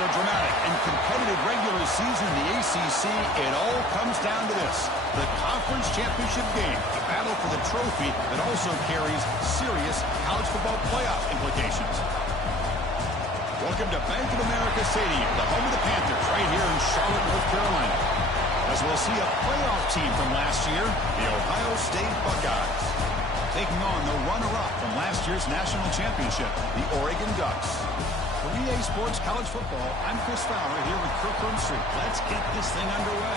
After a dramatic and competitive regular season in the ACC, it all comes down to this: the conference championship game, a battle for the trophy that also carries serious college football playoff implications. Welcome to Bank of America Stadium, the home of the Panthers, right here in Charlotte, North Carolina. As we'll see a playoff team from last year, the Ohio State Buckeyes, taking on the runner-up from last year's national championship, the Oregon Ducks. For EA Sports College Football, I'm Chris Fowler here with Kirk Street. Let's get this thing underway.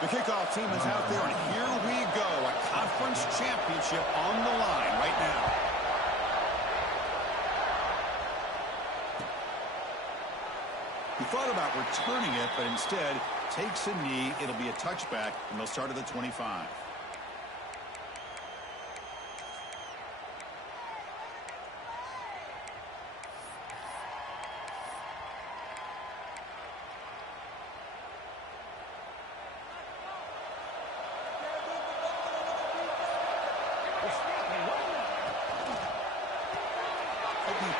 The kickoff team is out there, and here we go. A conference championship on the line right now. He thought about returning it, but instead takes a knee. It'll be a touchback, and they'll start at the 25.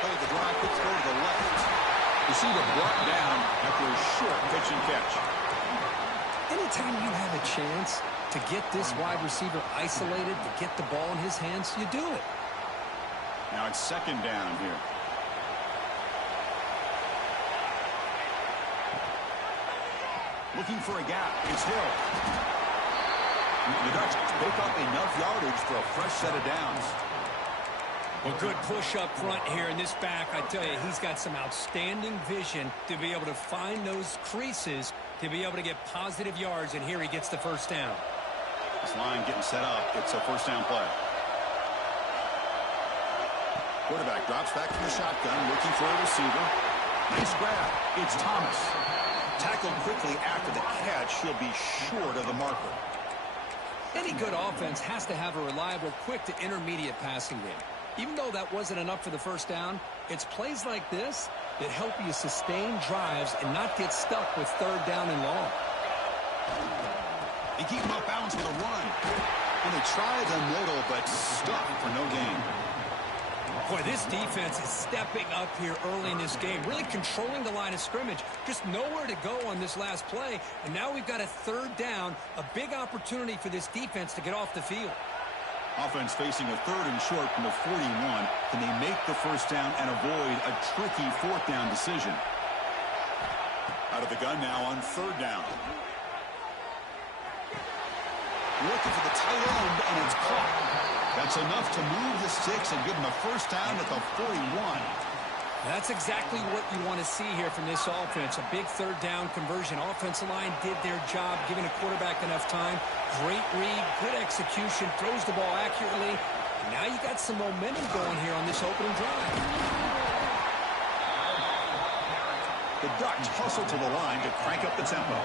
Play the drive, puts go to the left. Receiver brought down after a short pitch and catch. Anytime you have a chance to get this wide receiver isolated, to get the ball in his hands, you do it. Now it's second down here. Looking for a gap. It's Hill. The Ducks pick up enough yardage for a fresh set of downs. Well, good push up front here in this back. I tell you, he's got some outstanding vision to be able to find those creases, to be able to get positive yards, and here he gets the first down. This line getting set up. It's a first down play. Quarterback drops back from the shotgun, looking for a receiver. Nice grab. It's Thomas. Tackled quickly after the catch. He'll be short of the marker. Any good offense has to have a reliable, quick to intermediate passing game. Even though that wasn't enough for the first down, it's plays like this that help you sustain drives and not get stuck with third down and long. They keep him off balance with a run. And they try the middle, but stuck for no gain. Boy, this defense is stepping up here early in this game, really controlling the line of scrimmage. Just nowhere to go on this last play. And now we've got a third down, a big opportunity for this defense to get off the field. Offense facing a third and short from the 41. Can they make the first down and avoid a tricky fourth down decision? Out of the gun now on third down. Looking for the tight end, and it's caught. That's enough to move the sticks and give them a first down at the 41. That's exactly what you want to see here from this offense. A big third down conversion. Offensive line did their job, giving a quarterback enough time. Great read, good execution, throws the ball accurately. And now you got some momentum going here on this opening drive. The Ducks hustle to the line to crank up the tempo.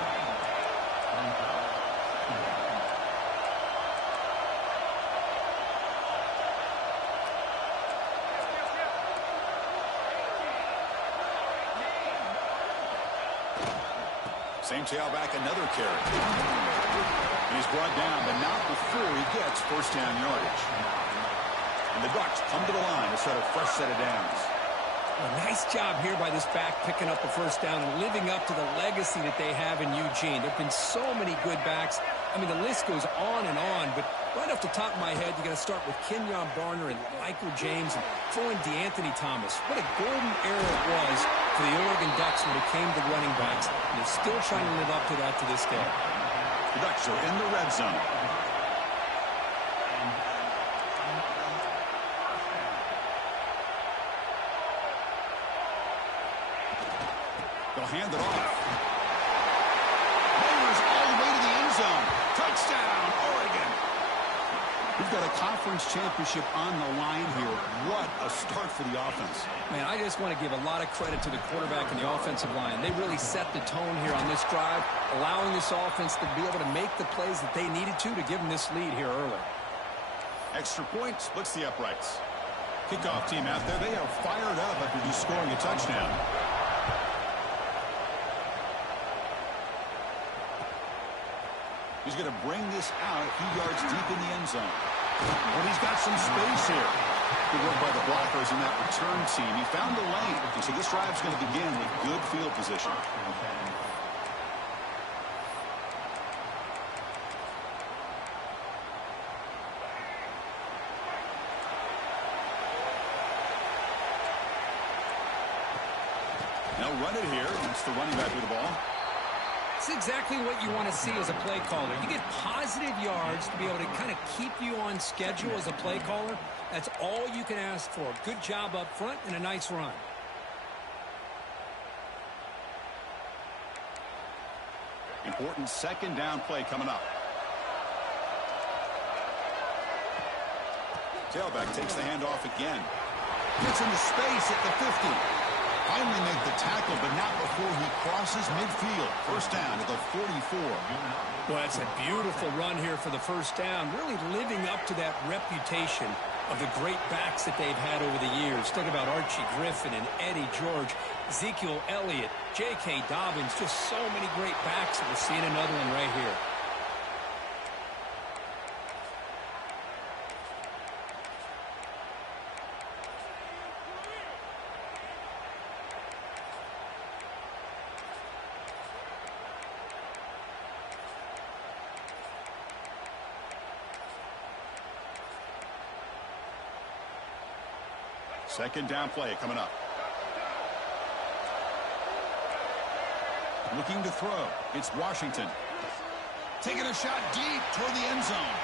Same tailback, another carry. And he's brought down, but not before he gets first down yardage. And the Ducks come to the line to set a fresh set of downs. A nice job here by this back picking up a first down and living up to the legacy that they have in Eugene. There have been so many good backs. I mean, the list goes on and on, but right off the top of my head, you got to start with Kenyon Barner and Michael James and throw in DeAnthony Thomas. What a golden era it was for the Oregon Ducks when it came to running backs, and they're still trying to live up to that to this day. The Ducks are in the red zone. They'll hand it off. Mayers all the way to the end zone. Touchdown, Oregon. We've got a conference championship on the line here. What a start for the offense. Man, I just want to give a lot of credit to the quarterback and the offensive line. They really set the tone here on this drive, allowing this offense to be able to make the plays that they needed to give them this lead here early. Extra point splits the uprights. Kickoff team out there. They are fired up after just scoring a touchdown. He's going to bring this out a few yards deep in the end zone. But he's got some space here. Good work by the blockers in that return team. He found the lane. And so this drive's going to begin with good field position. Now run it here. That's the running back with the ball. It's exactly what you want to see as a play caller. You get positive yards to be able to kind of keep you on schedule as a play caller. That's all you can ask for. Good job up front and a nice run. Important second down play coming up. Tailback takes the handoff again. Gets into space at the 50. Finally make the tackle, but not before he crosses midfield. First down at the 44. Well, that's a beautiful run here for the first down, really living up to that reputation of the great backs that they've had over the years. Think about Archie Griffin and Eddie George, Ezekiel Elliott, J.K. Dobbins, just so many great backs. We're seeing another one right here. Second down play coming up. Looking to throw. It's Washington. Taking a shot deep toward the end zone.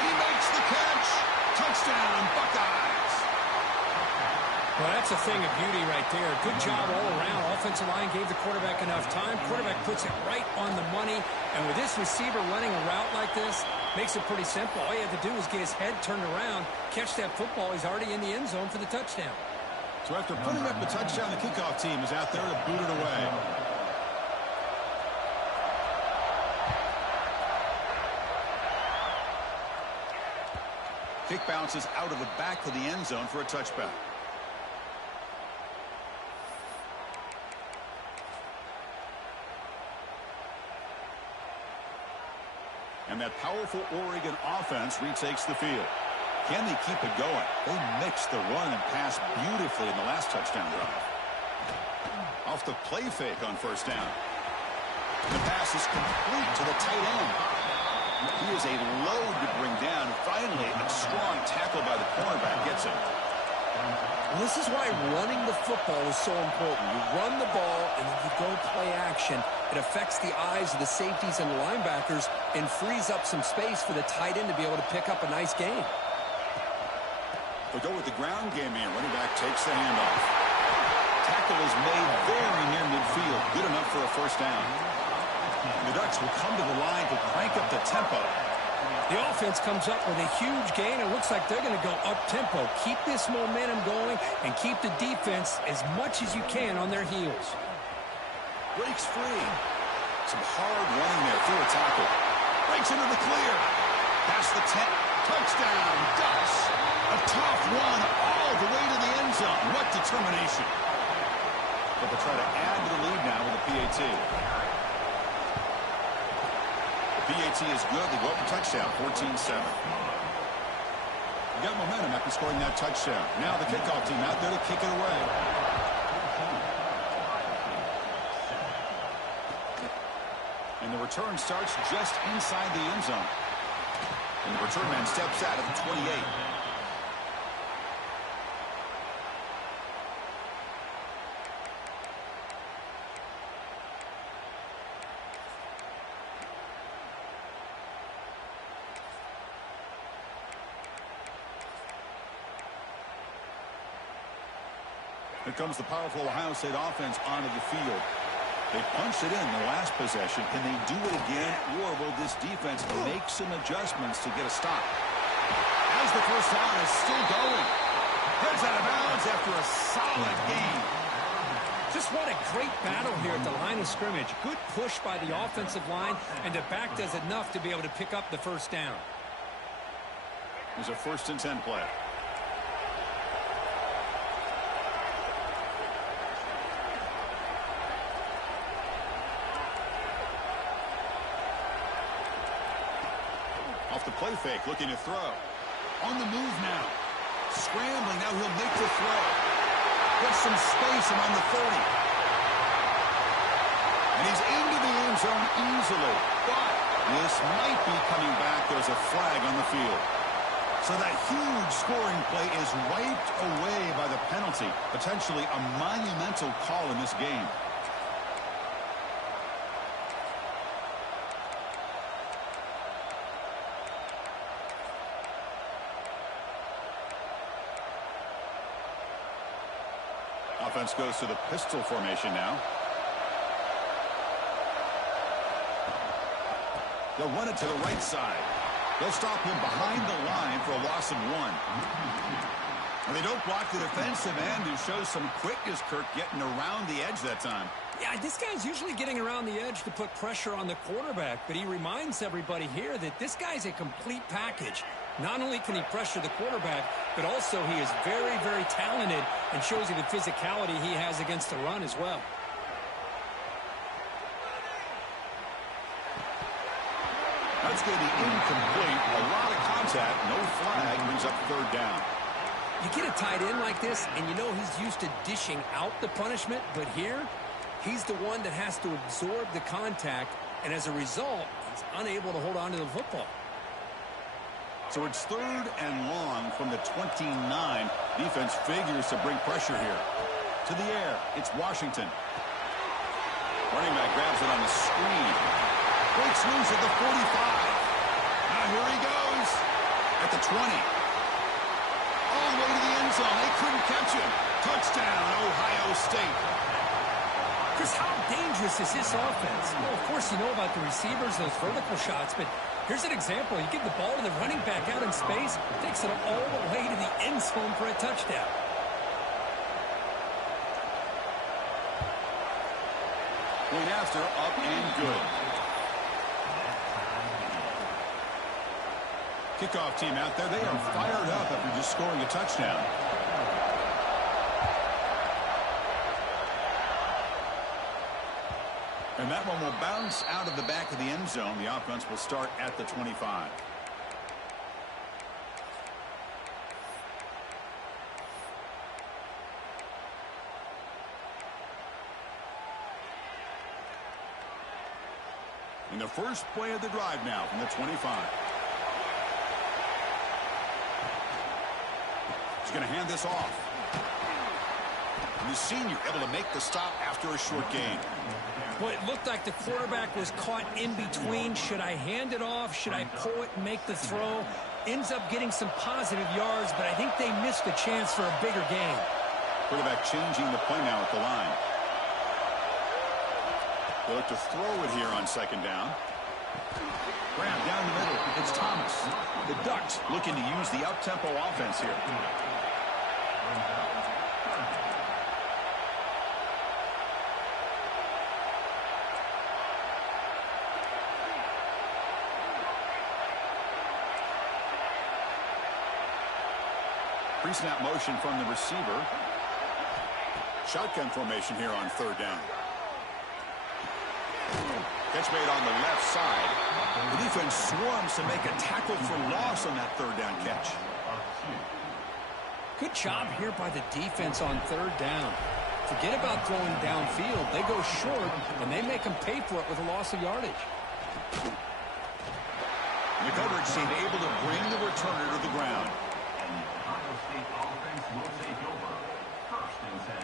He makes the catch. Touchdown, Buckeyes. Well, that's a thing of beauty right there. Good job all around. Offensive line gave the quarterback enough time. Quarterback puts it right on the money. And with this receiver running a route like this, makes it pretty simple. All you have to do is get his head turned around, catch that football. He's already in the end zone for the touchdown. So after putting up the touchdown, the kickoff team is out there to boot it away. Kick bounces out of the back of the end zone for a touchback. And that powerful Oregon offense retakes the field. Can they keep it going? They mixed the run and pass beautifully in the last touchdown drive. Off the play fake on first down. The pass is complete to the tight end. He is a load to bring down. Finally, a strong tackle by the cornerback gets him. This is why running the football is so important. You run the ball, and then you go play action. It affects the eyes of the safeties and the linebackers and frees up some space for the tight end to be able to pick up a nice gain. We'll go with the ground game here. Running back takes the handoff. Tackle is made very near midfield. Good enough for a first down. The Ducks will come to the line to crank up the tempo. The offense comes up with a huge gain. It looks like they're going to go up-tempo. Keep this momentum going and keep the defense as much as you can on their heels. Breaks free. Some hard running there through a tackle. Breaks into the clear. Past the 10. Touchdown, Ducks. A tough run all the way to the end zone. What determination. But they'll try to add to the lead now with a PAT. PAT is good. They go up a touchdown, 14-7. Got momentum after scoring that touchdown. Now the kickoff team out there to kick it away. And the return starts just inside the end zone. And the return man steps out at the 28. Here comes the powerful Ohio State offense onto the field. They punched it in the last possession. Can they do it again, or will this defense make some adjustments to get a stop? As the first down is still going. Heads out of bounds after a solid gain. Just what a great battle here at the line of scrimmage. Good push by the offensive line, and the back does enough to be able to pick up the first down. There's a 1st and 10 play. Off the play fake, looking to throw. On the move now. Scrambling, now he'll make the throw. Gets some space and on the 30. And he's into the end zone easily. But this might be coming back. There's a flag on the field. So that huge scoring play is wiped away by the penalty. Potentially a monumental call in this game. Offense goes to the pistol formation now. They'll run it to the right side. They'll stop him behind the line for a loss of 1. And they don't block the defensive end, who shows some quickness, Kirk, getting around the edge that time. Yeah, this guy's usually getting around the edge to put pressure on the quarterback, but he reminds everybody here that this guy's a complete package. Not only can he pressure the quarterback, but also he is very, very talented and shows you the physicality he has against the run as well. That's going to be incomplete. A lot of contact. No flag. Brings up 3rd down. You get a tight end like this, and you know he's used to dishing out the punishment, but here, he's the one that has to absorb the contact, and as a result, he's unable to hold on to the football. So it's 3rd and long from the 29. Defense figures to bring pressure here. To the air, it's Washington. Running back grabs it on the screen. Breaks loose at the 45. Now here he goes. At the 20. All the way to the end zone. They couldn't catch him. Touchdown, Ohio State. Chris, how dangerous is this offense? Well, of course, you know about the receivers, those vertical shots, but here's an example. You give the ball to the running back out in space, takes it all the way to the end zone for a touchdown. Point after, up and good. Kickoff team out there. They are fired up after just scoring a touchdown. And that one will bounce out of the back of the end zone. The offense will start at the 25. In the first play of the drive now from the 25. He's going to hand this off. And the senior able to make the stop after a short gain. Well, it looked like the quarterback was caught in between. Should I hand it off? Should I pull it and make the throw? Ends up getting some positive yards, but I think they missed a chance for a bigger gain. Quarterback changing the play now at the line. They look to throw it here on 2nd down. Grab down the middle. It's Thomas. The Ducks looking to use the up-tempo offense here. Pre-snap motion from the receiver. Shotgun formation here on 3rd down. Catch made on the left side. The defense swarms to make a tackle for loss on that 3rd down catch. Good job here by the defense on 3rd down. Forget about throwing downfield. They go short, and they make them pay for it with a loss of yardage. And the coverage team able to bring the returner to the ground. State offense will take over. 1st and 10.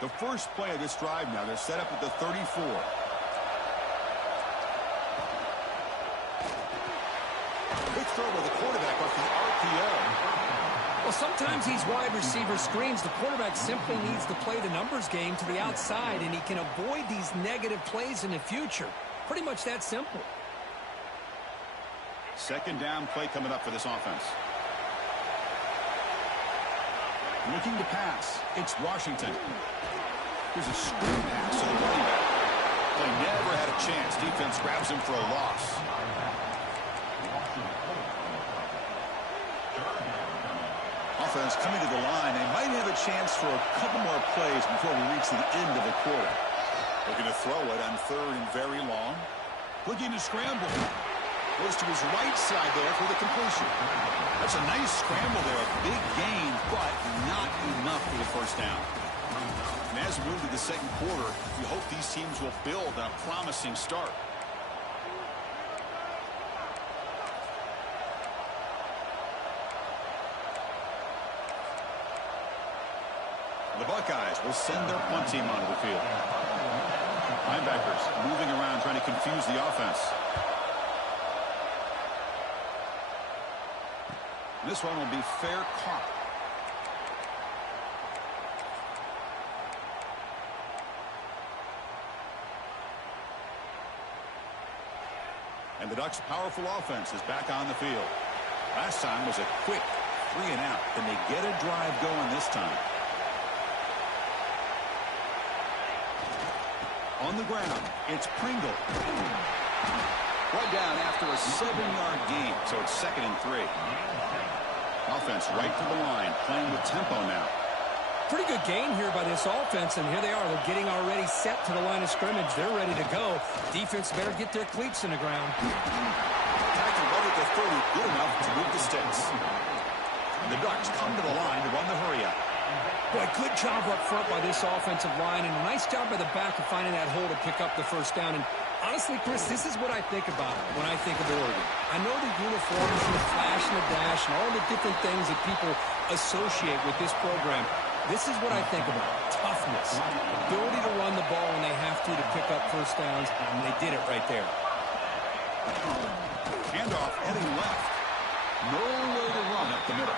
The first play of this drive now, they're set up at the 34. Quick throw by the quarterback off the RPO. Well, Well, sometimes these wide receiver screens, the quarterback simply needs to play the numbers game to the outside, and he can avoid these negative plays in the future. Pretty much that simple. Second down play coming up for this offense. Looking to pass. It's Washington. Here's a screen pass to the running back. They never had a chance. Defense grabs him for a loss. Offense coming to the line. They might have a chance for a couple more plays before we reach the end of the quarter. Looking to throw it on third and very long. Looking to scramble. Goes to his right side there for the completion. That's a nice scramble there. A big gain, but not enough for the first down. And as we move to the second quarter, we hope these teams will build on a promising start. The Buckeyes will send their punt team onto the field. Linebackers moving around, trying to confuse the offense. This one will be fair caught. And the Ducks' powerful offense is back on the field. Last time was a quick 3 and out. Can they get a drive going this time? On the ground, it's Pringle. Brought down after a 7-yard gain, so it's 2nd and 3. Offense right to the line, playing with tempo now. Pretty good gain here by this offense, and here they are. They're getting already set to the line of scrimmage. They're ready to go. Defense better get their cleats in the ground. Tackle right at the 30, good enough to move the sticks. And the Ducks come to the line to run the hurry up. Boy, good job up front by this offensive line, and a nice job by the back of finding that hole to pick up the first down. And honestly, Chris, this is what I think about when I think of Oregon. I know the uniforms and the flash and the dash and all the different things that people associate with this program. This is what I think about. Toughness. Ability to run the ball when they have to pick up first downs, and they did it right there. Handoff heading left. No way to run up the middle.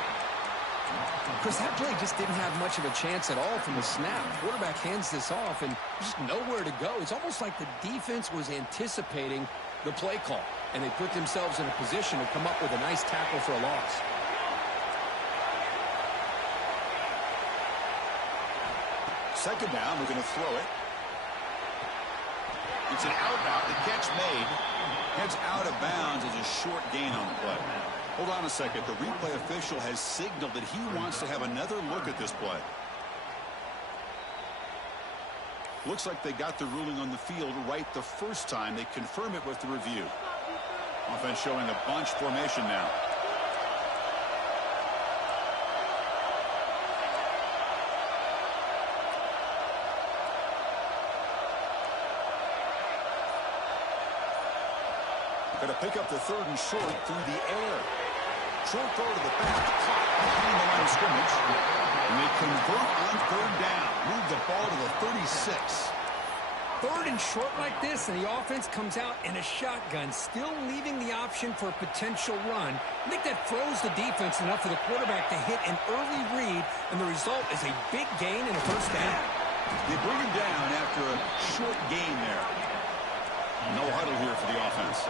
Chris, that play just didn't have much of a chance at all from the snap. Quarterback hands this off, and just nowhere to go. It's almost like the defense was anticipating the play call, and they put themselves in a position to come up with a nice tackle for a loss. Second down, we're going to throw it. It's an out route. The catch made. Heads out of bounds as a short gain on the play. Hold on a second. The replay official has signaled that he wants to have another look at this play. Looks like they got the ruling on the field right the first time. They confirm it with the review. Offense showing a bunch formation now. Going to pick up the 3rd and short through the air. Short throw to the back, caught behind the line of scrimmage. And they convert on 3rd down. Move the ball to the 36. 3rd and short like this, and the offense comes out in a shotgun, still leaving the option for a potential run. I think that froze the defense enough for the quarterback to hit an early read, and the result is a big gain and a first down. They bring him down after a short gain there. No huddle here for the offense.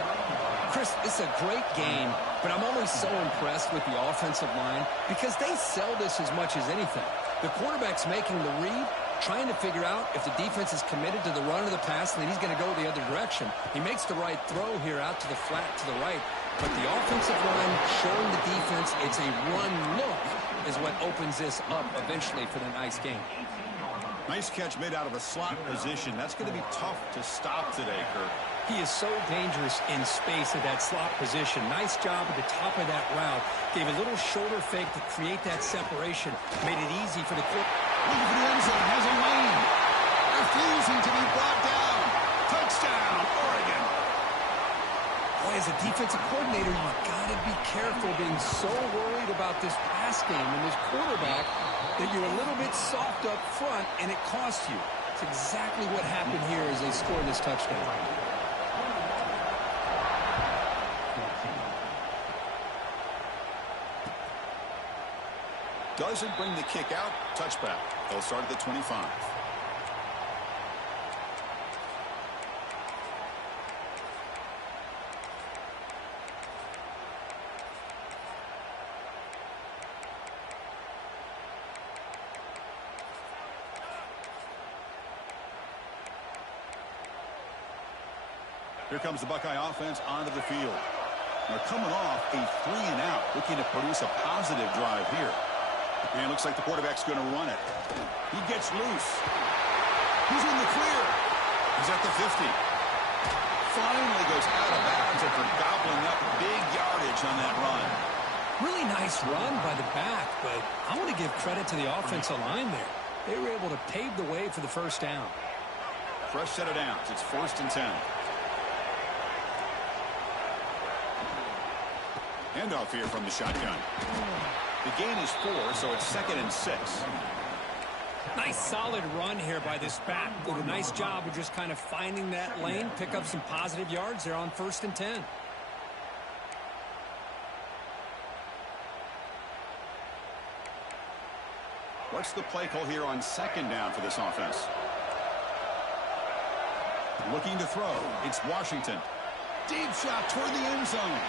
Chris, it's a great game, but I'm always so impressed with the offensive line because they sell this as much as anything. The quarterback's making the read, trying to figure out if the defense is committed to the run or the pass, and then he's going to go the other direction. He makes the right throw here out to the flat to the right, but the offensive line showing the defense it's a run look is what opens this up eventually for the nice game. Nice catch made out of a slot position. That's going to be tough to stop today, Kirk. He is so dangerous in space at that slot position. Nice job at the top of that route. Gave a little shoulder fake to create that separation. Made it easy for the quarterback. Looking for the end zone. Has a lane. Refusing to be brought down. Touchdown, Oregon. Boy, as a defensive coordinator, you've got to be careful being so worried about this pass game and this quarterback that you're a little bit soft up front, and it costs you. It's exactly what happened here as they score this touchdown. Doesn't bring the kick out. Touchback. They'll start at the 25. Here comes the Buckeye offense onto the field. They're coming off a 3-and-out, looking to produce a positive drive here. And it looks like the quarterback's going to run it. He gets loose. He's in the clear. He's at the 50. Finally goes out of bounds after gobbling up big yardage on that run. Really nice run by the back, but I want to give credit to the offensive line there. They were able to pave the way for the first down. Fresh set of downs. It's 1st and 10. Handoff here from the shotgun. The gain is 4, so it's 2nd and 6. Nice solid run here by this back. Did a nice job of just kind of finding that lane, pick up some positive yards there on 1st and 10. What's the play call here on 2nd down for this offense? Looking to throw. It's Washington. Deep shot toward the end zone.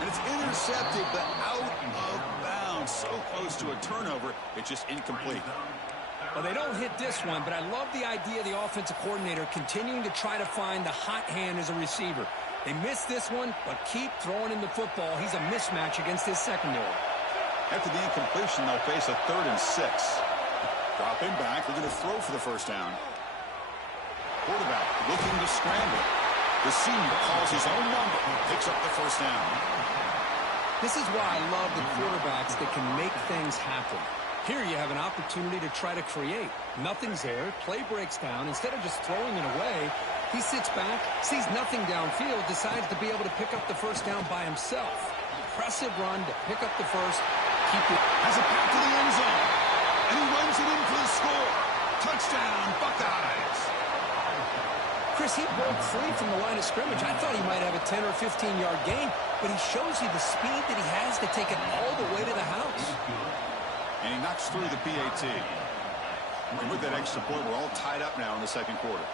And it's intercepted, but out of bounds. So close to a turnover, it's just incomplete. Well, they don't hit this one, but I love the idea of the offensive coordinator continuing to try to find the hot hand as a receiver. They missed this one, but keep throwing him the football. He's a mismatch against his secondary. After the incompletion, they'll face a 3rd and 6. Dropping back, looking to throw for the first down. Quarterback looking to scramble. The senior calls his own number, picks up the first down. This is why I love the quarterbacks that can make things happen. Here you have an opportunity to try to create. Nothing's there. Play breaks down. Instead of just throwing it away, he sits back, sees nothing downfield, decides to be able to pick up the first down by himself. Impressive run to pick up the first. Keep it. Has a pass to the end zone. And he runs it in for the score. Touchdown, Buckeyes. Chris, he broke free from the line of scrimmage. I thought he might have a 10 or 15-yard gain, but he shows you the speed that he has to take it all the way to the house. And he knocks through the PAT. And with that extra point, we're all tied up now in the 2nd quarter.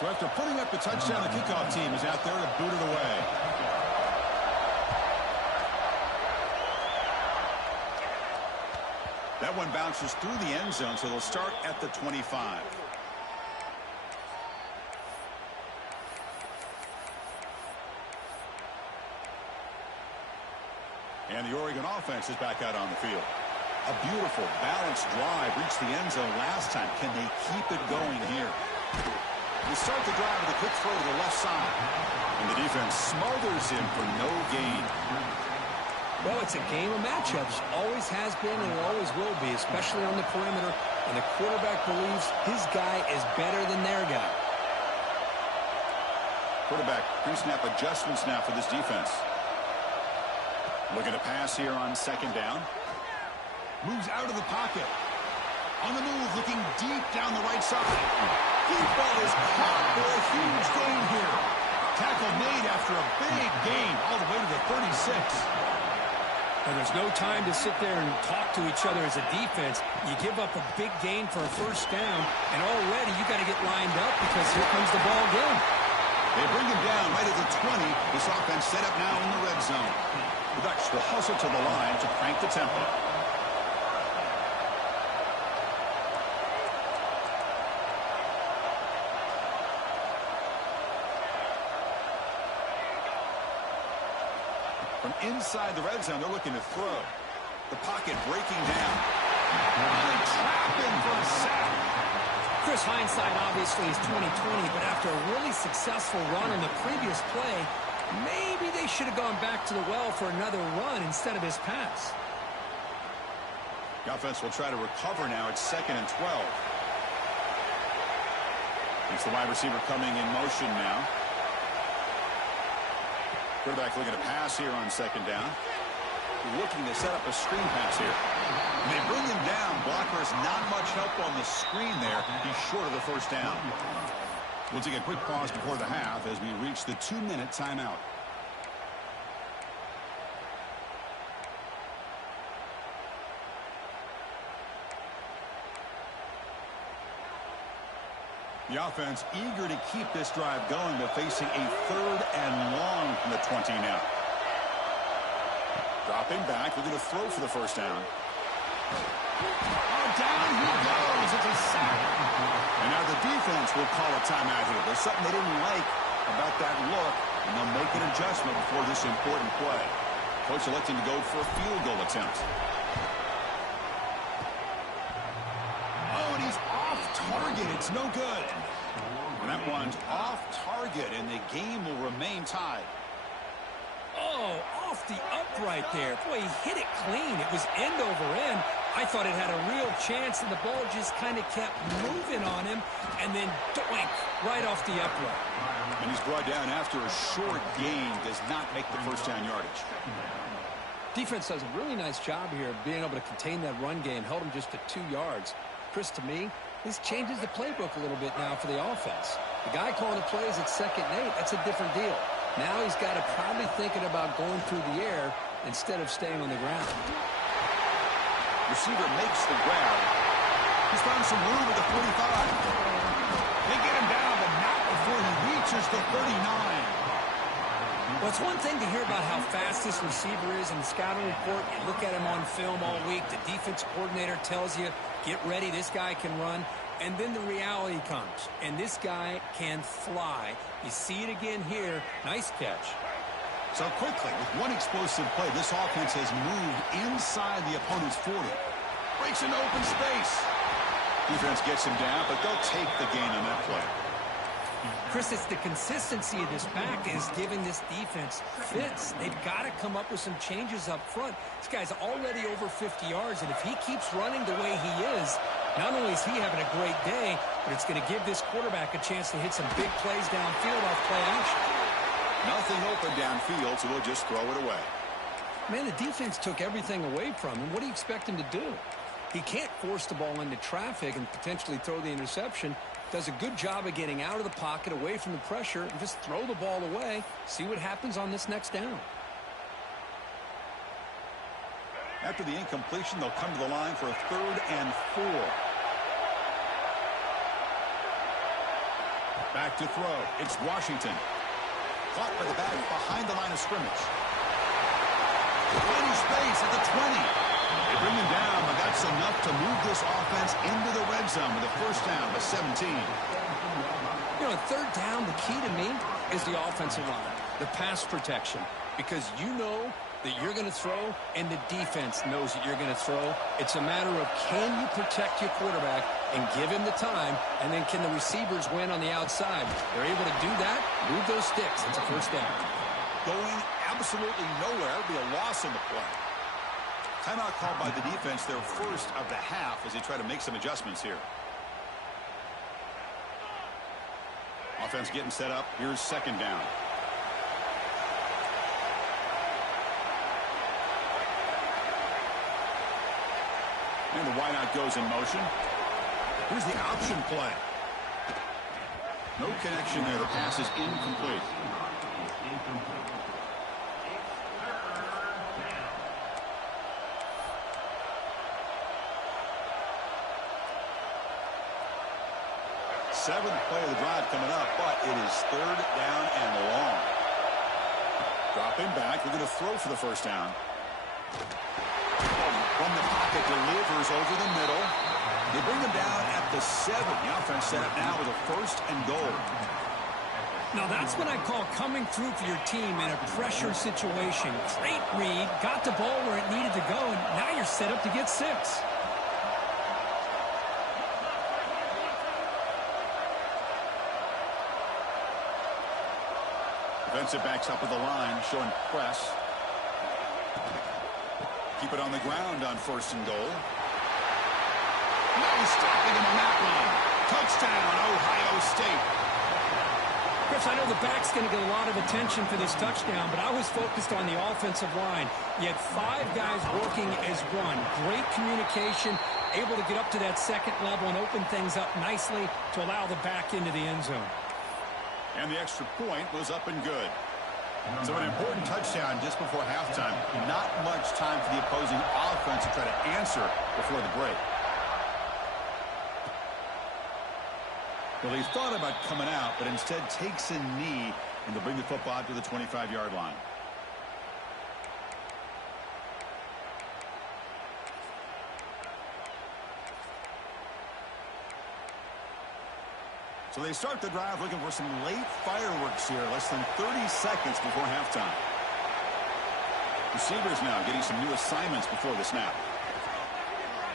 So after putting up the touchdown, the kickoff team is out there to boot it away. That one bounces through the end zone, so they'll start at the 25. And the Oregon offense is back out on the field. A beautiful, balanced drive reached the end zone last time. Can they keep it going here? They start the drive with a quick throw to the left side. And the defense smothers him for no gain. Well, it's a game of matchups. Always has been and it always will be, especially on the perimeter. And the quarterback believes his guy is better than their guy. Quarterback pre-snap adjustments now for this defense. Looking to pass here on 2nd down. Moves out of the pocket. On the move, looking deep down the right side. Deep ball is caught for a huge gain here. Tackle made after a big gain all the way to the 36. And there's no time to sit there and talk to each other as a defense. You give up a big gain for a first down, and already you got to get lined up because here comes the ball again. They bring him down right at the 20. This offense set up now in the red zone. The Ducks will hustle to the line to crank the tempo. From inside the red zone, they're looking to throw. The pocket breaking down. They trap him for a sack. Chris, hindsight obviously is 20/20, but after a really successful run on the previous play, maybe they should have gone back to the well for another run instead of his pass. The offense will try to recover now. It's 2nd and 12. It's the wide receiver coming in motion now. Quarterback looking to pass here on 2nd down. Looking to set up a screen pass here. And they bring him down. Blockers not much help on the screen there. He's short of the first down. We'll take a quick pause before the half as we reach the 2-minute timeout. The offense eager to keep this drive going, but facing a 3rd and long from the 20 now. Dropping back, looking to throw for the first down. Oh, down he goes. It's a sack. And now the defense will call a timeout here. There's something they didn't like about that look, and they'll make an adjustment before this important play. Coach electing to go for a field goal attempt. Oh, and he's off target. It's no good. And that one's off target, and the game will remain tied. Oh, off the upright there. Boy, he hit it clean. It was end over end. I thought it had a real chance, and the ball just kind of kept moving on him, and then doink, right off the upright. And he's brought down after a short gain. Does not make the first down yardage. Defense does a really nice job here of being able to contain that run game. Held him just to 2 yards. Chris, to me, this changes the playbook a little bit now for the offense. The guy calling the plays at 2nd and 8, that's a different deal. Now he's got to probably thinking about going through the air instead of staying on the ground. Receiver makes the grab. He's found some room at the 45. They get him down, but not before he reaches the 39. Well, it's one thing to hear about how fast this receiver is in the scouting report. You look at him on film all week. The defense coordinator tells you, get ready, this guy can run. And then the reality comes, and this guy can fly. You see it again here. Nice catch. So quickly, with one explosive play, this offense has moved inside the opponent's 40. Breaks into open space. Defense gets him down, but they'll take the gain on that play. Chris, it's the consistency of this back that is giving this defense fits. They've got to come up with some changes up front. This guy's already over 50 yards, and if he keeps running the way he is, not only is he having a great day, but it's going to give this quarterback a chance to hit some big plays downfield off play action. Nothing open downfield, so we'll just throw it away. Man, the defense took everything away from him. What do you expect him to do? He can't force the ball into traffic and potentially throw the interception. Does a good job of getting out of the pocket, away from the pressure, and just throw the ball away. See what happens on this next down. After the incompletion, they'll come to the line for a 3rd and 4. Back to throw. It's Washington. Caught by the back behind the line of scrimmage. Plenty space at the 20. They bring him down, but that's enough to move this offense into the red zone with a first down to 17. You know, 3rd down, the key to me is the offensive line, the pass protection, because you know that you're going to throw, and the defense knows that you're going to throw. It's a matter of can you protect your quarterback and give him the time, and then can the receivers win on the outside? They're able to do that, move those sticks. It's a first down. Going absolutely nowhere. It'll be a loss in the play. Timeout called by the defense, their first of the half, as they try to make some adjustments here. Offense getting set up. Here's 2nd down. And the wideout goes in motion. Here's the option play. No connection there. The pass is incomplete. Seventh play of the drive coming up, but it is 3rd down and long. Dropping back, we're going to throw for the first down. From the pocket, delivers over the middle. They bring him down at the 7. The offense set up now with a 1st and goal. Now that's what I call coming through for your team in a pressure situation. Great read, got the ball where it needed to go, and now you're set up to get 6. Defensive backs up with the line, showing press. Keep it on the ground on 1st and goal. No stopping him on that one. Touchdown, Ohio State. Chris, I know the back's going to get a lot of attention for this touchdown, but I was focused on the offensive line. You had 5 guys working as one. Great communication, able to get up to that 2nd level and open things up nicely to allow the back into the end zone. And the extra point was up and good. So an important touchdown just before halftime. Not much time for the opposing offense to try to answer before the break. Well, he thought about coming out, but instead takes a knee, and they'll bring the football out to the 25-yard line. So they start the drive looking for some late fireworks here, less than 30 seconds before halftime. Receivers now getting some new assignments before the snap.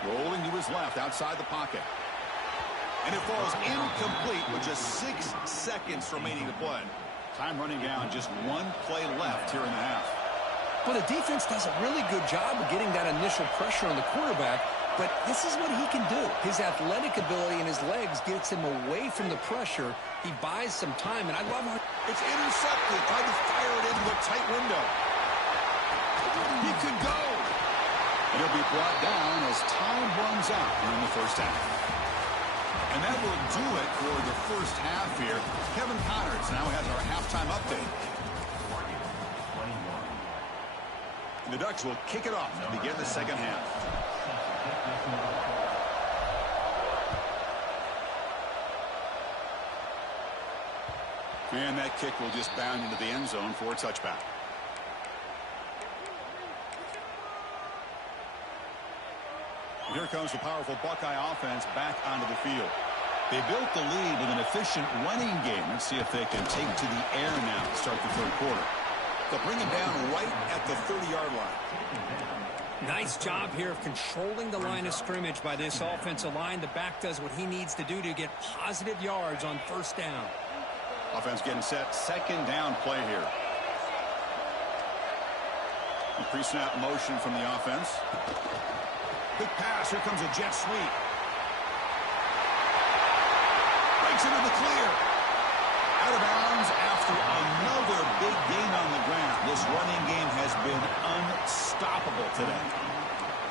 Rolling to his left outside the pocket. And it falls incomplete with just 6 seconds remaining to play. Time running down, just 1 play left here in the half. Well, the defense does a really good job of getting that initial pressure on the quarterback, but this is what he can do. His athletic ability and his legs gets him away from the pressure. He buys some time, and I love how it's intercepted. Tried to fire it into a tight window. He could go. And he'll be brought down as time runs out in the first half. And that will do it for the first half here. Kevin Connors now has our halftime update. And the Ducks will kick it off to begin the second half. And that kick will just bound into the end zone for a touchback. And here comes the powerful Buckeye offense back onto the field. They built the lead with an efficient running game. Let's see if they can take to the air now to start the third quarter. They'll bring him down right at the 30-yard line. Nice job here of controlling the line of scrimmage by this offensive line. The back does what he needs to do to get positive yards on first down. Offense getting set. Second down play here. A pre-snap motion from the offense. Big pass. Here comes a jet sweep. Breaks into the clear. Out of bounds after another big gain on the ground. This running game has been unstoppable today.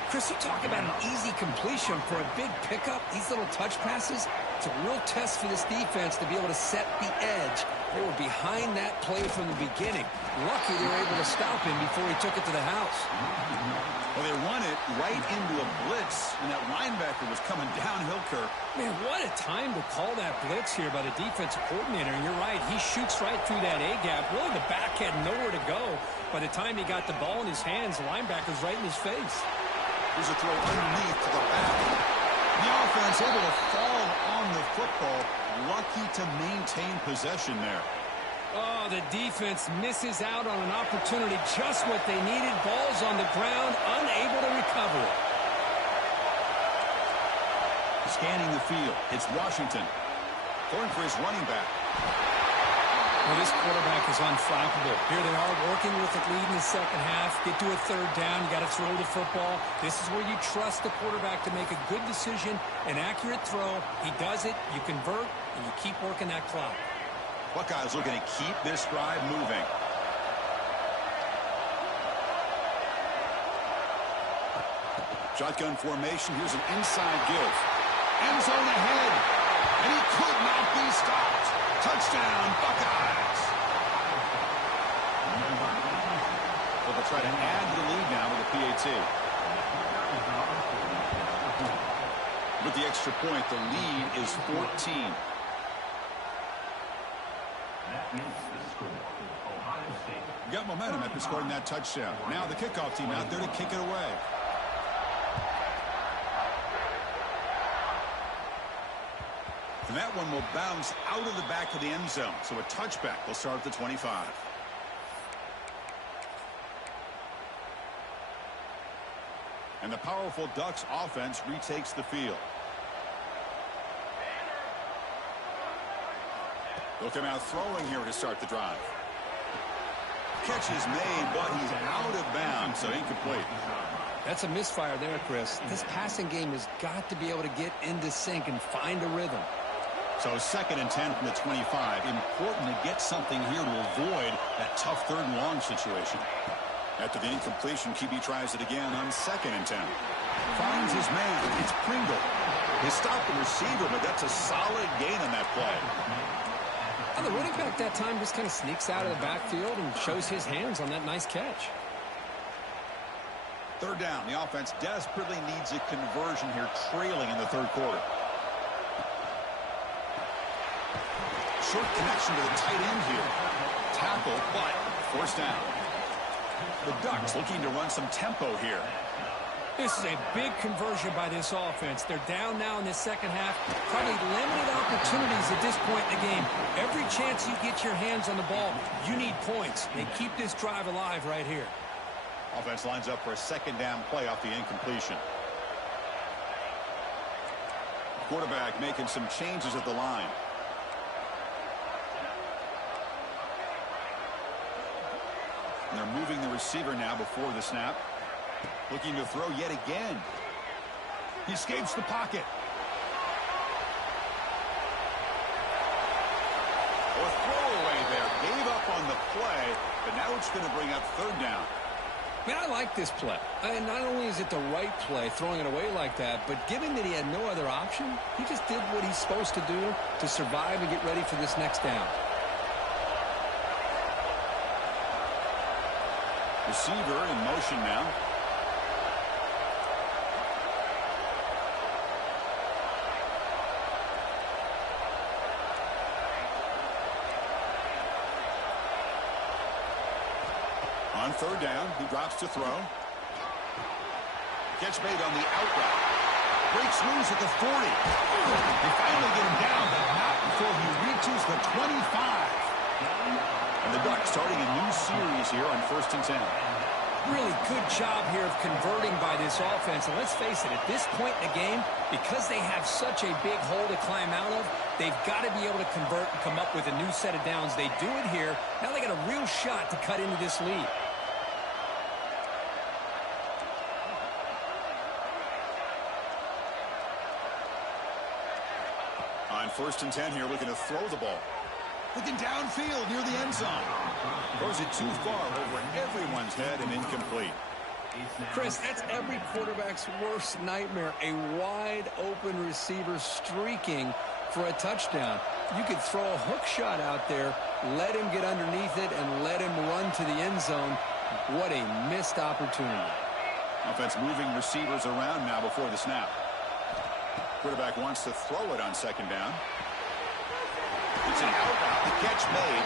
Chris, you talk about an easy completion for a big pickup. These little touch passes, it's a real test for this defense to be able to set the edge. They were behind that play from the beginning. Lucky they were able to stop him before he took it to the house. Well, they run it right into a blitz, and that linebacker was coming downhill, Kirk. Man, what a time to call that blitz here by the defensive coordinator. And you're right, he shoots right through that A-gap. Really, the back had nowhere to go. By the time he got the ball in his hands, the linebacker's right in his face. Here's a throw underneath to the back. The offense able to fall on the football. Lucky to maintain possession there. Oh, the defense misses out on an opportunity. Just what they needed. Ball's on the ground, unable to recover it. Scanning the field. It's Washington. Going for his running back. Well, this quarterback is unflappable. Here they are working with the lead in the second half. Get to a third down. You got to throw the football. This is where you trust the quarterback to make a good decision, an accurate throw. He does it. You convert, and you keep working that clock. Buckeyes looking to keep this drive moving. Shotgun formation. Here's an inside give. End zone ahead. And he could not be stopped. Touchdown, Buckeyes. Well, they'll try to add to the lead now with a PAT. With the extra point, the lead is 14. We got momentum after scoring that touchdown. Now the kickoff team out there to kick it away. And that one will bounce out of the back of the end zone. So a touchback will start at the 25. And the powerful Ducks offense retakes the field. They'll come out throwing here to start the drive. Catch is made, but he's out of bounds, so incomplete. That's a misfire there, Chris. This passing game has got to be able to get into sync and find a rhythm. So 2nd and 10 from the 25. Important to get something here to avoid that tough 3rd and long situation. After the incompletion, QB tries it again on 2nd and 10. Finds his man. It's Pringle. He stopped the receiver, but that's a solid gain on that play. And the running back that time just kind of sneaks out of the backfield and shows his hands on that nice catch. 3rd down. The offense desperately needs a conversion here, trailing in the 3rd quarter. short connection to the tight end here. Tackle, but forced down. The Ducks looking to run some tempo here. This is a big conversion by this offense. They're down now in the second half. Probably limited opportunities at this point in the game. Every chance you get your hands on the ball, you need points. They keep this drive alive right here. Offense lines up for a second down play off the incompletion. Quarterback making some changes at the line. And they're moving the receiver now before the snap. Looking to throw yet again. He escapes the pocket. A throwaway there. Gave up on the play, but now it's going to bring up third down. Man, I like this play. And not only is it the right play, throwing it away like that, but given that he had no other option, he just did what he's supposed to do to survive and get ready for this next down. Receiver in motion now. On third down, he drops to throw. Catch made on the out route. Breaks loose at the 40. They finally get him down, but not before he reaches the 25. And the Ducks starting a new series here on 1st and 10. Really good job here of converting by this offense. And let's face it, at this point in the game, because they have such a big hole to climb out of, they've got to be able to convert and come up with a new set of downs. They do it here. Now they got a real shot to cut into this lead. On 1st and 10 here, looking to throw the ball. Looking downfield near the end zone. Throws it too far over everyone's head and incomplete. Chris, that's every quarterback's worst nightmare. A wide open receiver streaking for a touchdown. You could throw a hook shot out there, let him get underneath it, and let him run to the end zone. What a missed opportunity. Offense moving receivers around now before the snap. Quarterback wants to throw it on second down. It's an out route. The catch made.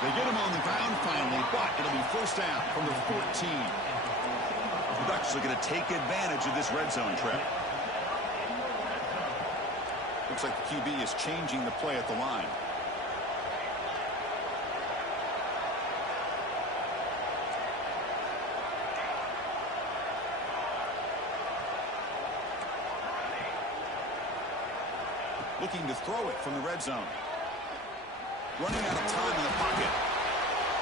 They get him on the ground finally, but it'll be first down from the 14. The Ducks are going to take advantage of this red zone trip. Looks like the QB is changing the play at the line. Looking to throw it from the red zone. Running out of time in the pocket.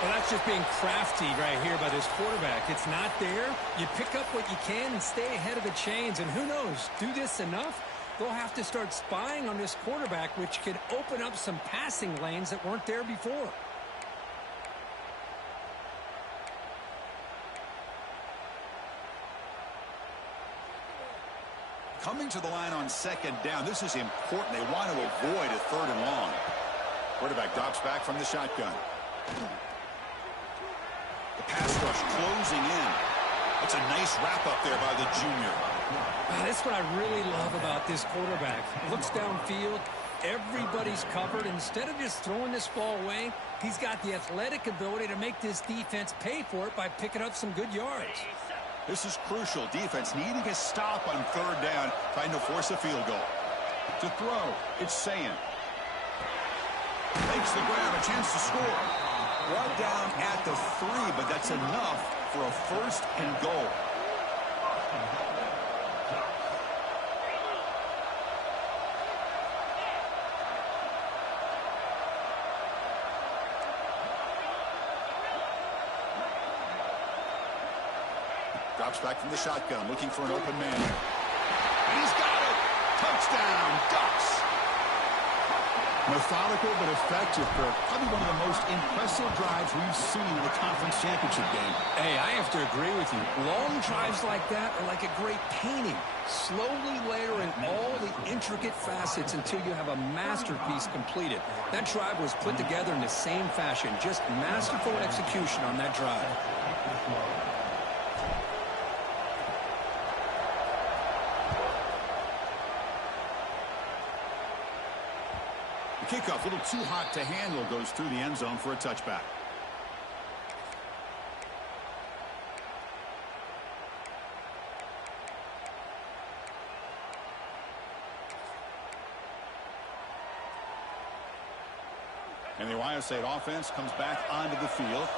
Well, that's just being crafty right here by this quarterback. It's not there. You pick up what you can and stay ahead of the chains. And who knows, do this enough, they'll have to start spying on this quarterback, which could open up some passing lanes that weren't there before. Coming to the line on second down. This is important. They want to avoid a third and long. Quarterback drops back from the shotgun. The pass rush closing in. It's a nice wrap up there by the junior. That's what I really love about this quarterback. Looks downfield. Everybody's covered. Instead of just throwing this ball away, he's got the athletic ability to make this defense pay for it by picking up some good yards. This is crucial. Defense needing a stop on third down, trying to force a field goal. To throw, it's Sayan. Makes the grab, a chance to score. Brought down at the 3, but that's enough for a first and goal. Drops back from the shotgun, looking for an open man. And he's got it! Touchdown, Ducks! Methodical but effective for probably one of the most impressive drives we've seen in the conference championship game. Hey, I have to agree with you. Long drives like that are like a great painting. Slowly layering all the intricate facets until you have a masterpiece completed. That drive was put together in the same fashion. Just masterful execution on that drive. The kickoff, a little too hot to handle, goes through the end zone for a touchback. And the Ohio State offense comes back onto the field.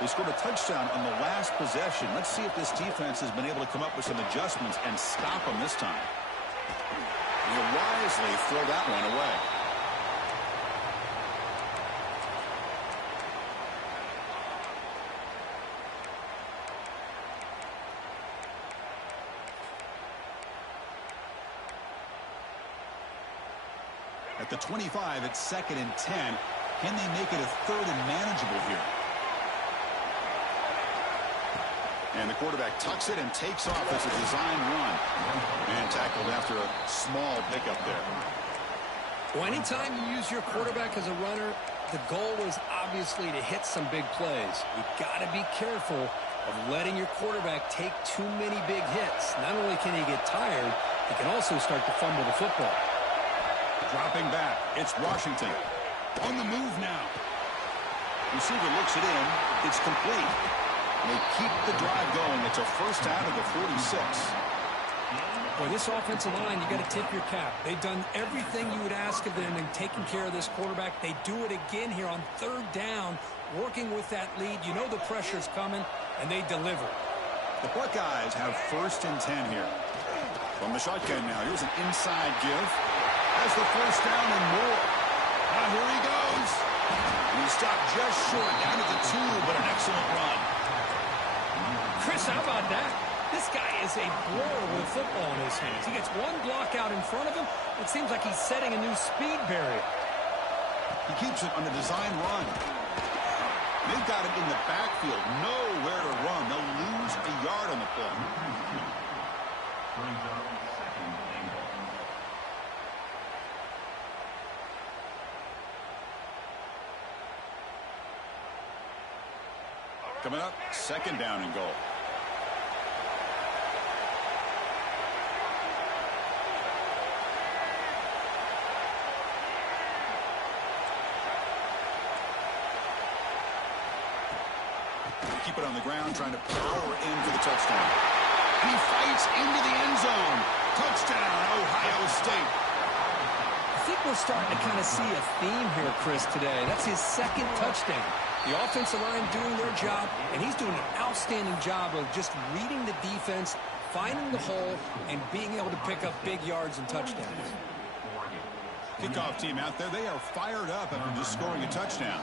They scored a touchdown on the last possession. Let's see if this defense has been able to come up with some adjustments and stop them this time. They wisely throw that one away. At the 25, it's 2nd and 10. Can they make it a 3rd and manageable here? And the quarterback tucks it and takes off as a design run. And tackled after a small pickup there. Well, anytime you use your quarterback as a runner, the goal is obviously to hit some big plays. You've got to be careful of letting your quarterback take too many big hits. Not only can he get tired, he can also start to fumble the football. Dropping back, it's Washington. On the move now. Receiver looks it in. It's complete. They keep the drive going. It's a first down at the 46. Boy, this offensive line, you got to tip your cap. They've done everything you would ask of them in taking care of this quarterback. They do it again here on 3rd down, working with that lead. You know the pressure's coming, and they deliver. The Buckeyes have 1st and 10 here. From the shotgun now, here's an inside give. Has the first down and more. Now here he goes. And he stopped just short, down at the 2, but an excellent run. Chris, how about that? This guy is a blower with a football in his hands. He gets one block out in front of him. It seems like he's setting a new speed barrier. He keeps it on the design run. They've got it in the backfield. Nowhere to run. They'll lose a yard on the play. Coming up, 2nd down and goal. Keep it on the ground, trying to power in for the touchdown. And he fights into the end zone. Touchdown, Ohio State. I think we're starting to kind of see a theme here, Chris, today. That's his 2nd touchdown. The offensive line doing their job, and he's doing an outstanding job of just reading the defense, finding the hole, and being able to pick up big yards and touchdowns. Kickoff team out there, they are fired up after just scoring a touchdown.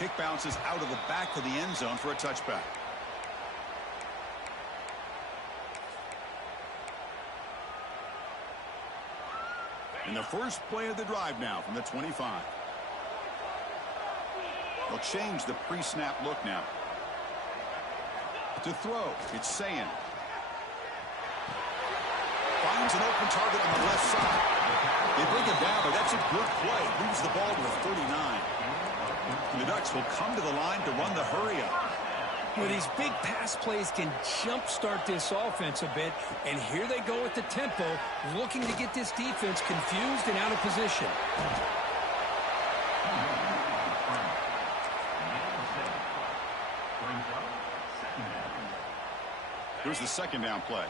Kick bounces out of the back of the end zone for a touchback. And the first play of the drive now from the 25. They'll change the pre-snap look now. To throw, it's Sayin. Finds an open target on the left side. They bring it down, but that's a good play. Moves the ball to the 39. And the Ducks will come to the line to run the hurry-up. Well, these big pass plays can jumpstart this offense a bit, and here they go at the tempo, looking to get this defense confused and out of position. Here's the 2nd down play.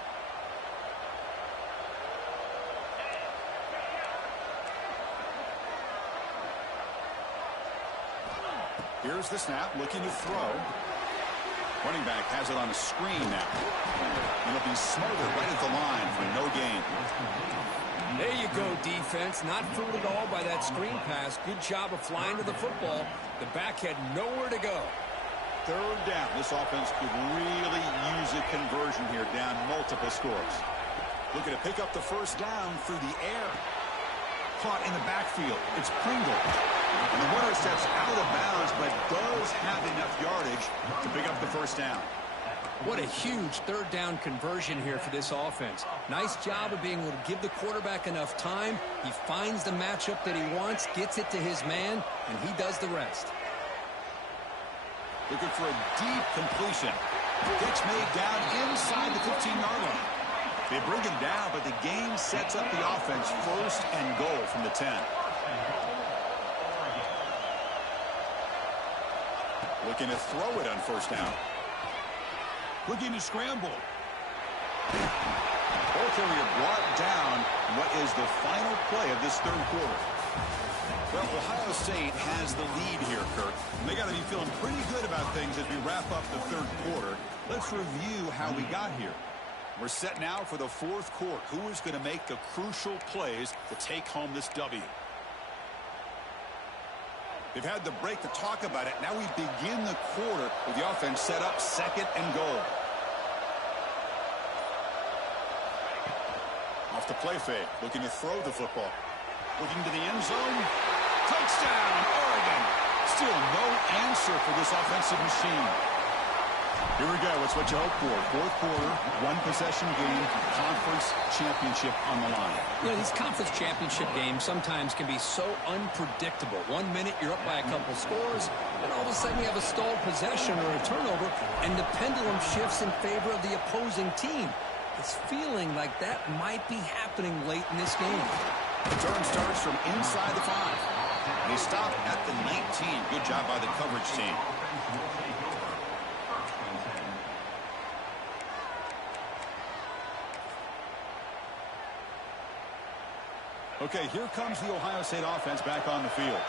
Here's the snap, looking to throw. Running back has it on a screen now. And it'll be smothered right at the line for no gain. There you go, defense. Not fooled at all by that screen pass. Good job of flying to the football. The back had nowhere to go. 3rd down. This offense could really use a conversion here, down multiple scores. Looking to pick up the first down through the air. Caught in the backfield. It's Pringle. And the runner steps out of bounds, but does have enough yardage to pick up the first down. What a huge 3rd down conversion here for this offense. Nice job of being able to give the quarterback enough time. He finds the matchup that he wants, gets it to his man, and he does the rest. Looking for a deep completion. Gets made down inside the 15-yard line. They bring him down, but the game sets up the offense first and goal from the 10. Looking to throw it on first down. Looking to scramble. Ball carrier brought down what is the final play of this third quarter. Well, Ohio State has the lead here, Kirk. And they got to be feeling pretty good about things as we wrap up the third quarter. Let's review how we got here. We're set now for the fourth quarter. Who is going to make the crucial plays to take home this W? They've had the break to talk about it. Now we begin the quarter with the offense set up second and goal. Off the play fake, looking to throw the football. Looking to the end zone. Touchdown, Oregon. Still no answer for this offensive machine. Here we go. It's what you hope for. Fourth quarter, one-possession game, conference championship on the line. You know, these conference championship games sometimes can be so unpredictable. 1 minute you're up by a couple scores, and all of a sudden you have a stalled possession or a turnover, and the pendulum shifts in favor of the opposing team. It's feeling like that might be happening late in this game. The turn starts from inside the 5. They stop at the 19. Good job by the coverage team. Okay, here comes the Ohio State offense back on the field.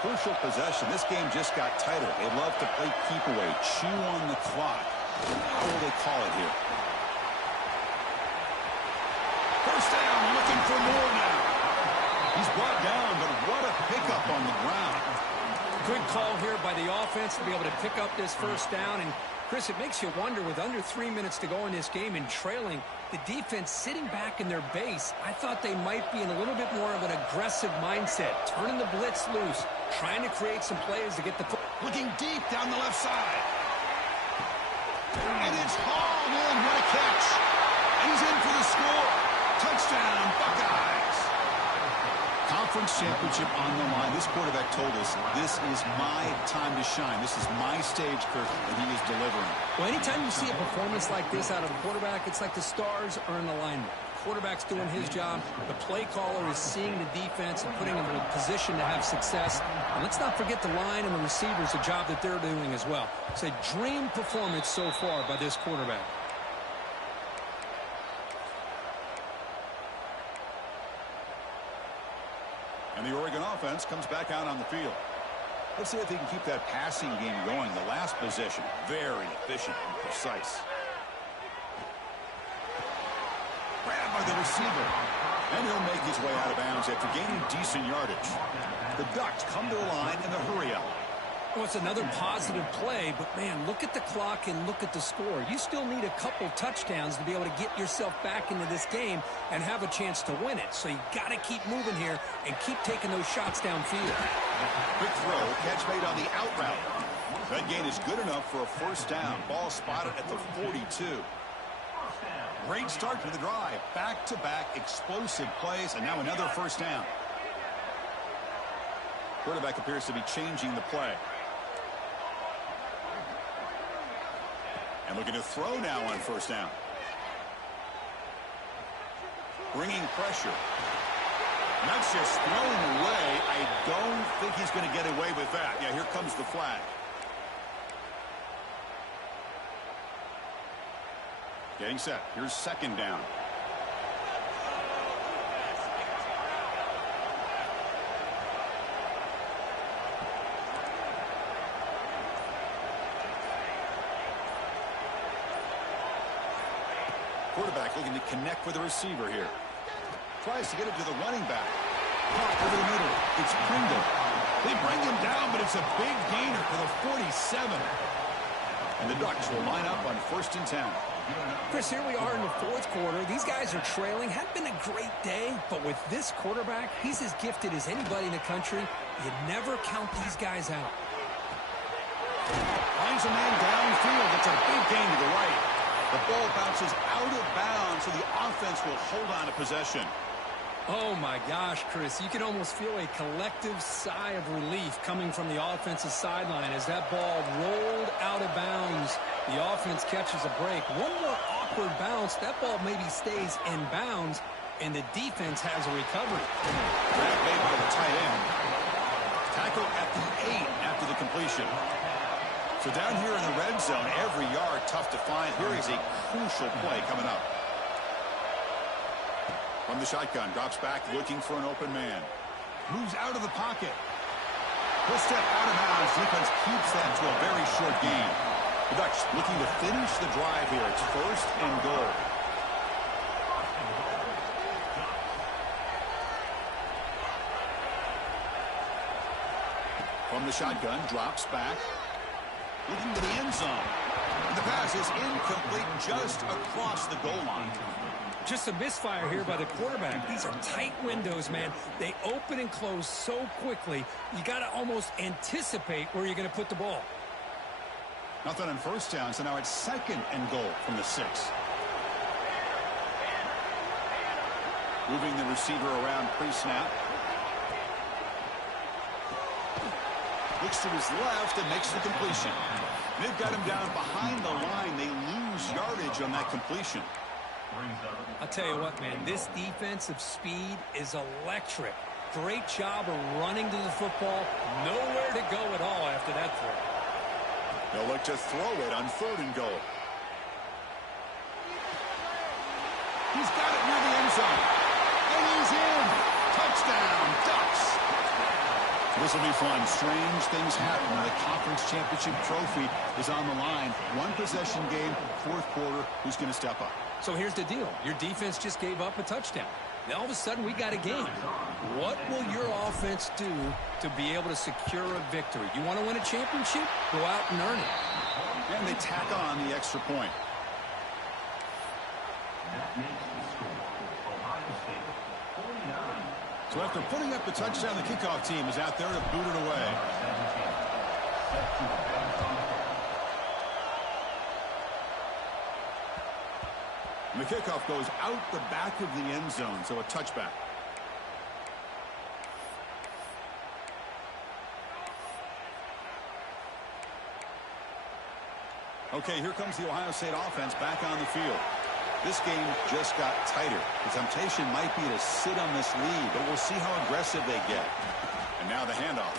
Crucial possession. This game just got tighter. They love to play keep away, chew on the clock. How will they call it here? First down, looking for more now. He's brought down, but what a pickup on the ground. Good call here by the offense to be able to pick up this first down. And, Chris, it makes you wonder, with under 3 minutes to go in this game and trailing, the defense sitting back in their base, I thought they might be in a little bit more of an aggressive mindset, turning the blitz loose, trying to create some plays to get the... Looking deep down the left side. And it's hauled in. What a catch. And he's in for the score. Touchdown, Buckeyes. Conference championship on the line. This quarterback told us, this is my time to shine. This is my stage, Kirk, and he is delivering. Well, anytime you see a performance like this out of a quarterback, it's like the stars are in alignment. Quarterback's doing his job. The play caller is seeing the defense and putting them in a position to have success. And let's not forget the line and the receivers, the job that they're doing as well. It's a dream performance so far by this quarterback. And the Oregon offense comes back out on the field. Let's see if they can keep that passing game going. The last possession, very efficient and precise. Grabbed by the receiver. And he'll make his way out of bounds after gaining decent yardage. The Ducks come to the line in the hurry-up. Well, it's another positive play, but, man, look at the clock and look at the score. You still need a couple touchdowns to be able to get yourself back into this game and have a chance to win it. So you got to keep moving here and keep taking those shots downfield. Quick throw, catch made on the out route. That gain is good enough for a first down. Ball spotted at the 42. Great start to the drive. Back-to-back explosive plays, and now another first down. Quarterback appears to be changing the play. And looking to throw now on first down. Bringing pressure. And that's just thrown away. I don't think he's going to get away with that. Yeah, here comes the flag. Getting set. Here's second down. Quarterback looking to connect with the receiver here. Tries to get it to the running back. Caught over the middle. It's Pringle. They bring him down, but it's a big gainer for the 47. And the Ducks will line up on 1st and 10. Chris, here we are in the fourth quarter. These guys are trailing. Had been a great day, but with this quarterback, he's as gifted as anybody in the country. You never count these guys out. Finds a man downfield. It's a big gain to the right. The ball bounces out of bounds, so the offense will hold on to possession. Oh, my gosh, Chris. You can almost feel a collective sigh of relief coming from the offensive sideline as that ball rolled out of bounds. The offense catches a break. One more awkward bounce. That ball maybe stays in bounds, and the defense has a recovery. Grab made by the tight end. Tackle at the 8 after the completion. So down here in the red zone, every yard tough to find. Here is a crucial play coming up. From the shotgun, drops back looking for an open man. Moves out of the pocket. He'll step out of bounds. Defense keeps that to a very short gain. The Ducks looking to finish the drive here. It's 1st and goal. From the shotgun, drops back. Looking to the end zone. The pass is incomplete just across the goal line. Just a misfire here by the quarterback. These are tight windows, man. They open and close so quickly, you got to almost anticipate where you're going to put the ball. Nothing on 1st down, so now it's 2nd and goal from the 6. Moving the receiver around pre-snap. Looks to his left and makes the completion. They've got him down behind the line. They lose yardage on that completion. I'll tell you what, man, this defensive speed is electric. Great job of running to the football. Nowhere to go at all after that throw. They'll look to throw it on 3rd and goal. He's got it near the end zone. And he's in. Touchdown, Ducks. This will be fun. Strange things happen when the conference championship trophy is on the line. One possession game, 4th quarter. Who's going to step up? So here's the deal. Your defense just gave up a touchdown. Now all of a sudden we got a game. What will your offense do to be able to secure a victory? You want to win a championship? Go out and earn it. And they tack on the extra point. So after putting up the touchdown, the kickoff team is out there to boot it away. And the kickoff goes out the back of the end zone, so a touchback. Okay, here comes the Ohio State offense back on the field. This game just got tighter. The temptation might be to sit on this lead, but we'll see how aggressive they get. And now the handoff.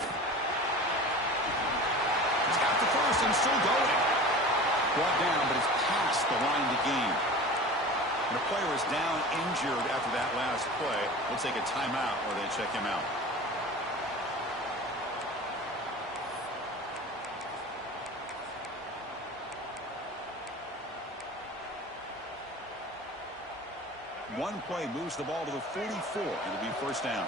He's got the first and still going. Brought down, but it's past the line to gain. And the player is down injured after that last play. We'll take a timeout or they check him out. One play moves the ball to the 44. It'll be 1st down.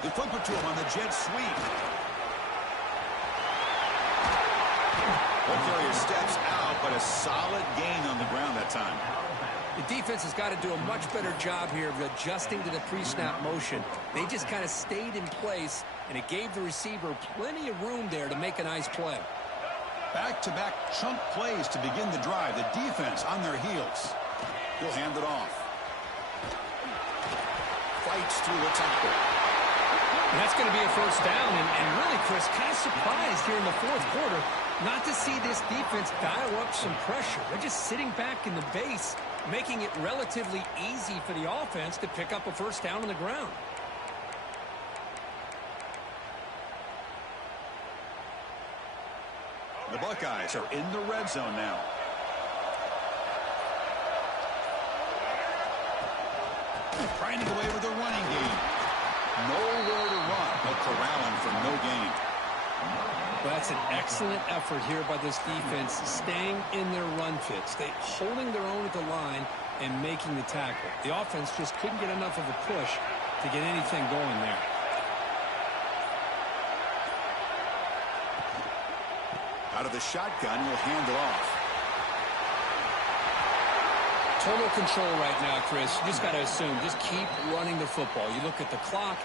They flip it to him on the jet sweep. One carrier steps out, but a solid gain on the ground that time. The defense has got to do a much better job here of adjusting to the pre-snap motion. They just kind of stayed in place, and it gave the receiver plenty of room there to make a nice play. Back-to-back chunk plays to begin the drive. The defense on their heels. He'll hand it off. Fights through a tackle. And that's going to be a 1st down. And really, Chris, kind of surprised here in the 4th quarter not to see this defense dial up some pressure. They're just sitting back in the base, making it relatively easy for the offense to pick up a 1st down on the ground. The Buckeyes are in the red zone now. Trying to get away with their running game. Nowhere to run, but corralling for no gain. Well, that's an excellent effort here by this defense, staying in their run fits. They holding their own at the line and making the tackle. The offense just couldn't get enough of a push to get anything going there. Out of the shotgun, he'll hand it off. Total control right now, Chris. You just got to assume, just keep running the football. You look at the clock,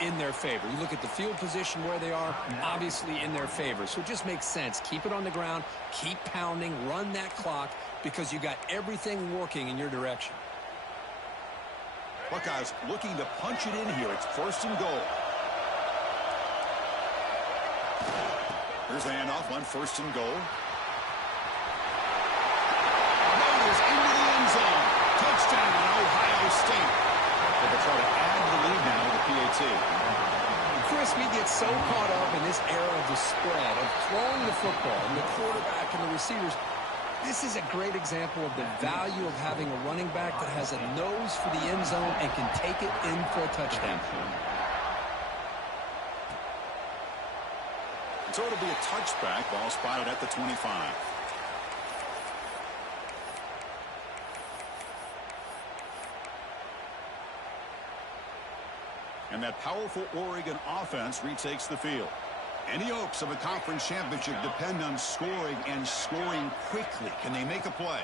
in their favor. You look at the field position where they are, obviously in their favor. So it just makes sense. Keep it on the ground, keep pounding, run that clock, because you got everything working in your direction. Buckeyes looking to punch it in here. It's 1st and goal. Here's the handoff on 1st and goal. Goes into the end zone. Touchdown, Ohio State. They'll try to add the lead now with the PAT. Chris, we get so caught up in this era of the spread, of throwing the football, and the quarterback and the receivers. This is a great example of the value of having a running back that has a nose for the end zone and can take it in for a touchdown. So it'll be a touchback. Ball spotted at the 25. And that powerful Oregon offense retakes the field. Any hopes of a conference championship depend on scoring and scoring quickly. Can they make a play?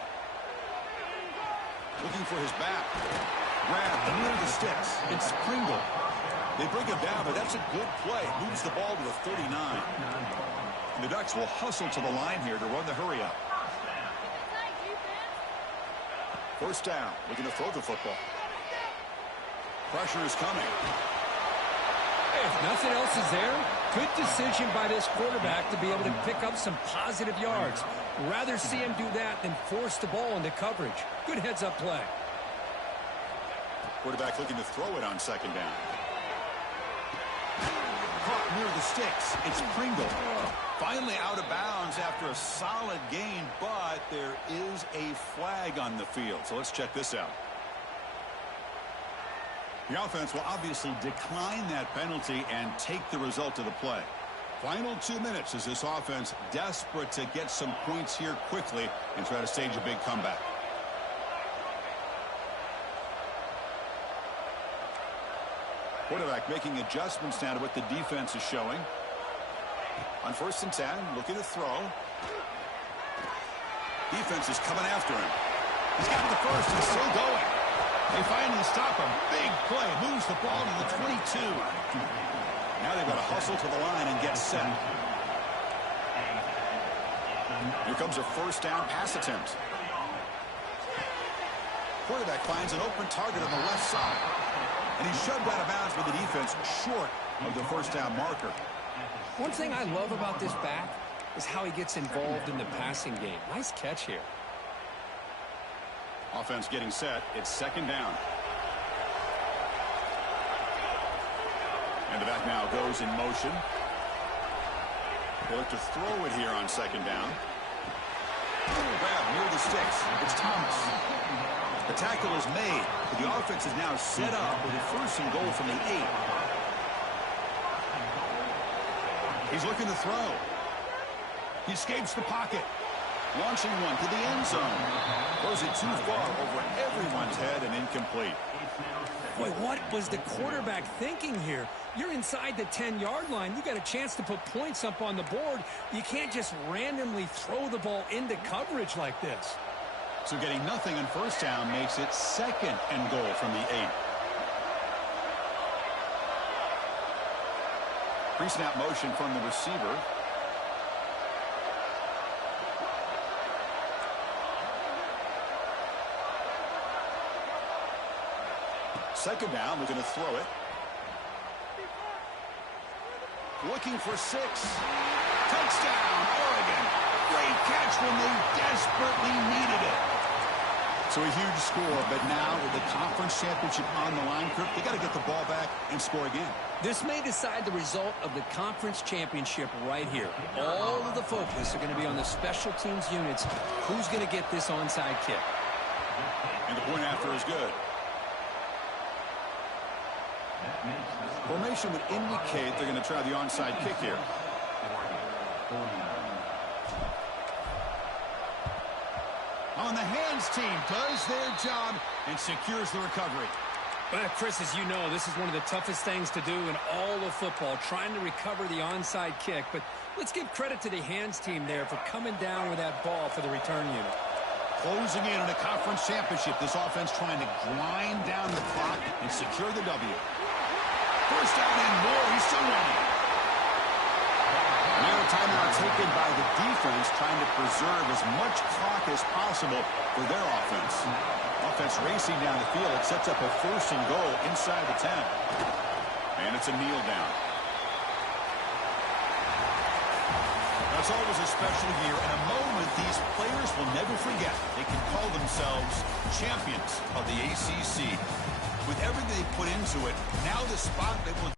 Looking for his back. Grab near the sticks. It's Pringle. They bring it down, but that's a good play. Moves the ball to the 39. And the Ducks will hustle to the line here to run the hurry up. 1st down. Looking to throw the football. Pressure is coming. If nothing else is there, good decision by this quarterback to be able to pick up some positive yards. Rather see him do that than force the ball into coverage. Good heads-up play. Quarterback looking to throw it on 2nd down. Caught near the sticks. It's Pringle. Finally out of bounds after a solid gain, but there is a flag on the field. So let's check this out. The offense will obviously decline that penalty and take the result of the play. Final 2 minutes as this offense desperate to get some points here quickly and try to stage a big comeback. Quarterback making adjustments now to what the defense is showing. On 1st and 10, looking to throw. Defense is coming after him. He's got the first and still going. They finally stop him. Big play. Moves the ball to the 22. Now they've got to hustle to the line and get set. Here comes a 1st down pass attempt. Quarterback finds an open target on the left side. And he's shoved out of bounds with the defense short of the 1st down marker. One thing I love about this back is how he gets involved in the passing game. Nice catch here. Offense getting set. It's 2nd down. And the back now goes in motion. They look to throw it here on 2nd down. Grab near the sticks. It's Thomas. The tackle is made, but the offense is now set up with a 1st and goal from the 8. He's looking to throw. He escapes the pocket. Launching one to the end zone. Throws it too far over everyone's head and incomplete. Boy, what was the quarterback thinking here? You're inside the 10-yard line. You got a chance to put points up on the board. You can't just randomly throw the ball into coverage like this. So getting nothing on 1st down makes it 2nd and goal from the 8. Pre-snap motion from the receiver. Second down, they're going to throw it. Looking for 6. Touchdown, Oregon. Great catch when they desperately needed it. So a huge score, but now with the conference championship on the line, Kirk, they got to get the ball back and score again. This may decide the result of the conference championship right here. All of the focus are going to be on the special teams units. Who's going to get this onside kick? And the point after is good. Formation would indicate they're going to try the onside kick here. On the hands team does their job and secures the recovery. Well, Chris, as you know, this is one of the toughest things to do in all of football, trying to recover the onside kick. But let's give credit to the hands team there for coming down with that ball for the return unit. Closing in on a conference championship, this offense trying to grind down the clock and secure the W. First down and more. He's still running. Now a timeout taken by the defense, trying to preserve as much clock as possible for their offense. Offense racing down the field. It sets up a first and goal inside the 10. And it's a kneel down. It's always a special year and a moment these players will never forget. They can call themselves champions of the ACC. With everything they put into it, now the spot they will...